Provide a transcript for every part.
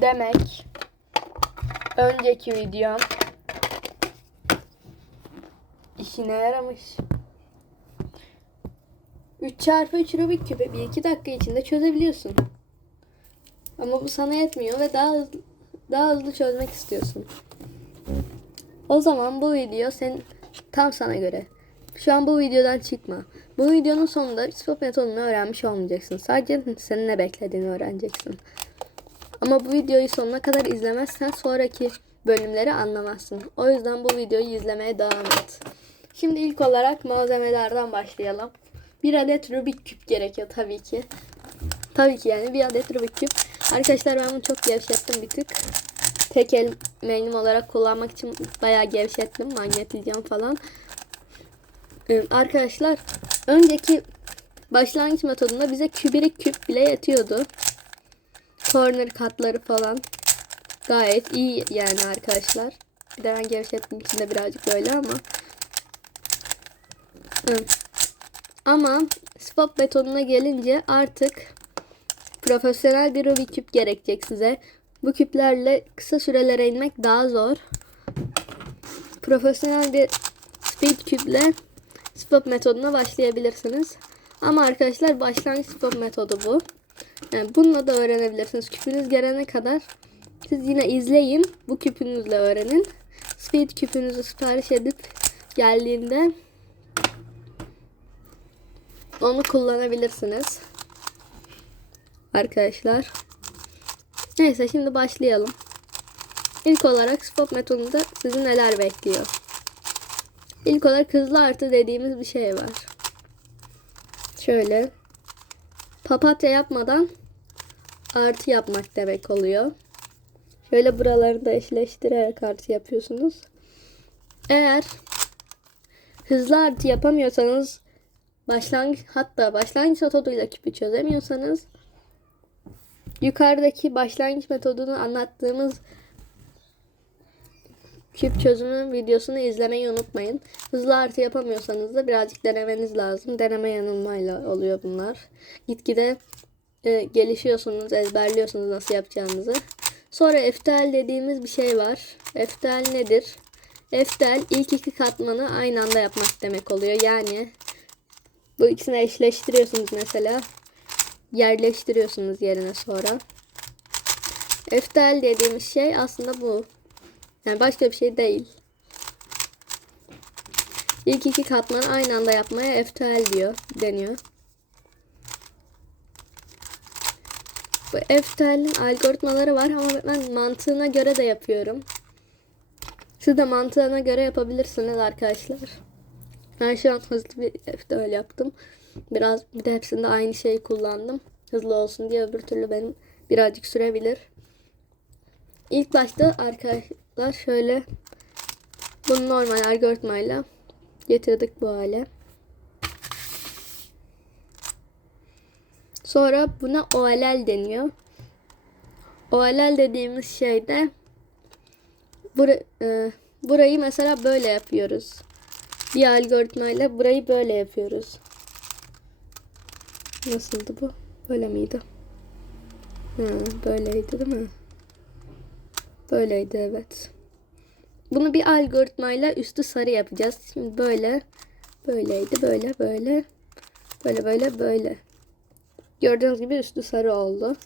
demek önceki videom işine yaramış. 3 çarpı 3 Rubik küpü 1-2 dakika içinde çözebiliyorsun. Ama bu sana yetmiyor ve daha hızlı, daha hızlı çözmek istiyorsun. O zaman bu video senin tam sana göre. Şu an bu videodan çıkma. Bu videonun sonunda stop metodunu öğrenmiş olmayacaksın. Sadece senin ne beklediğini öğreneceksin. Ama bu videoyu sonuna kadar izlemezsen sonraki bölümleri anlamazsın. O yüzden bu videoyu izlemeye devam et. Şimdi ilk olarak malzemelerden başlayalım. Bir adet Rubik küp gerekiyor tabii ki. Tabii ki yani bir adet Rubik küp. Arkadaşlar ben bunu çok gevşettim bir tık. Tek el melim olarak kullanmak için bayağı gevşettim. Magnetleyeceğim falan. Ee, arkadaşlar önceki başlangıç metodunda bize kübirik küp bile yetiyordu. Corner katları falan gayet iyi yani arkadaşlar. Bir de ben gevşettiğim için de birazcık böyle ama. Hı. Ama swap metoduna gelince artık profesyonel bir Rubik küp gerekecek size. Bu küplerle kısa sürelere inmek daha zor. Profesyonel bir speed küple swap metoduna başlayabilirsiniz. Ama arkadaşlar başlangıç swap metodu bu. Yani bununla da öğrenebilirsiniz. Küpünüz gelene kadar siz yine izleyin. Bu küpünüzle öğrenin. Speed küpünüzü sipariş edip geldiğinde onu kullanabilirsiniz. Arkadaşlar. Neyse şimdi başlayalım. İlk olarak swap metodunda sizi neler bekliyor? İlk olarak hızlı artı dediğimiz bir şey var. Şöyle papatya yapmadan artı yapmak demek oluyor. Şöyle buraları da eşleştirerek artı yapıyorsunuz. Eğer hızlı artı yapamıyorsanız başlangıç hatta başlangıç metoduyla küpü çözemiyorsanız yukarıdaki başlangıç metodunu anlattığımız küp çözümü videosunu izlemeyi unutmayın. Hızlı artı yapamıyorsanız da birazcık denemeniz lazım. Deneme yanılmayla oluyor bunlar. Gitgide e, gelişiyorsunuz, ezberliyorsunuz nasıl yapacağınızı. Sonra eftel dediğimiz bir şey var. Eftel nedir? Eftel ilk iki katmanı aynı anda yapmak demek oluyor. Yani bu ikisini eşleştiriyorsunuz mesela. Yerleştiriyorsunuz yerine sonra. Eftel dediğimiz şey aslında bu. Yani başka bir şey değil. İlk iki katmanı aynı anda yapmaya eftel diyor, deniyor. Bu eftelin algoritmaları var ama ben mantığına göre de yapıyorum. Siz de mantığına göre yapabilirsiniz arkadaşlar. Ben şu an hızlı bir eftel yaptım. Biraz bir de hepsinde aynı şeyi kullandım. Hızlı olsun diye öbür türlü benim birazcık sürebilir. İlk başta arkadaşlar şöyle bunu normal algoritmayla getirdik bu hale. Sonra buna OLL deniyor. OLL dediğimiz şeyde bura, e, burayı mesela böyle yapıyoruz. Bir algoritmayla burayı böyle yapıyoruz. Nasıldı bu? Böyle miydi? Ha, böyleydi değil mi? Böyleydi evet. Bunu bir algoritmayla üstü sarı yapacağız. Şimdi böyle böyleydi böyle böyle böyle böyle böyle. Gördüğünüz gibi üstü sarı oldu.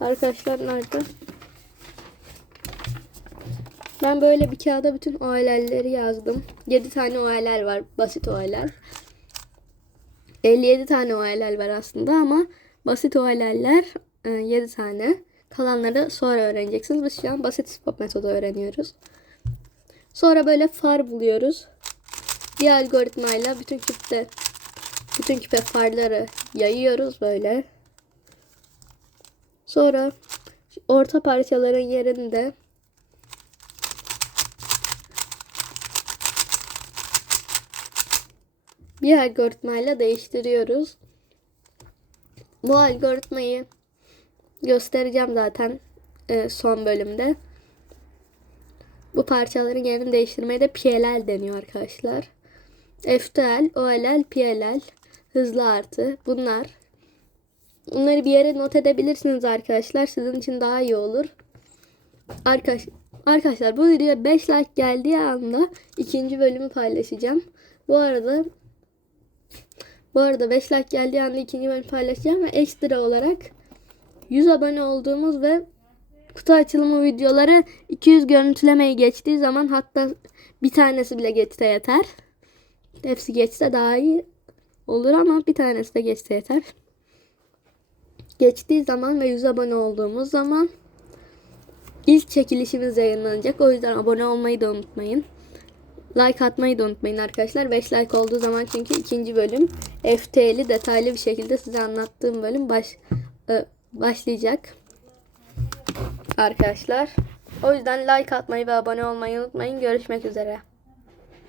Arkadaşlar nerede? Ben böyle bir kağıda bütün OLL'leri yazdım. 7 tane OLL var. Basit OLL. 57 tane OLL var aslında ama basit OLL'ler 7 tane. Kalanları sonra öğreneceksiniz. Biz şu an basit swap metodu öğreniyoruz. Sonra böyle far buluyoruz. Bir algoritmayla bütün küpte bütün küpe farları yayıyoruz böyle. Sonra orta parçaların yerinde bir algoritmayla değiştiriyoruz. Bu algoritmayı göstereceğim zaten e, son bölümde. Bu parçaların yerini değiştirmeye de PLL deniyor arkadaşlar. FTL, OLL, PLL, hızlı artı bunlar Bunları bir yere not edebilirsiniz arkadaşlar. Sizin için daha iyi olur. Arkadaş, arkadaşlar bu videoya 5 like geldiği anda ikinci bölümü paylaşacağım. Bu arada bu arada 5 like geldiği anda ikinci bölümü paylaşacağım ve ekstra olarak 100 abone olduğumuz ve kutu açılımı videoları 200 görüntülemeyi geçtiği zaman hatta bir tanesi bile geçse yeter. Hepsi geçse daha iyi olur ama bir tanesi de geçse yeter. Geçtiği zaman ve 100 abone olduğumuz zaman ilk çekilişimiz yayınlanacak. O yüzden abone olmayı da unutmayın. Like atmayı da unutmayın arkadaşlar. 5 like olduğu zaman çünkü ikinci bölüm FT'li detaylı bir şekilde size anlattığım bölüm baş, e, başlayacak. Arkadaşlar. O yüzden like atmayı ve abone olmayı unutmayın. Görüşmek üzere.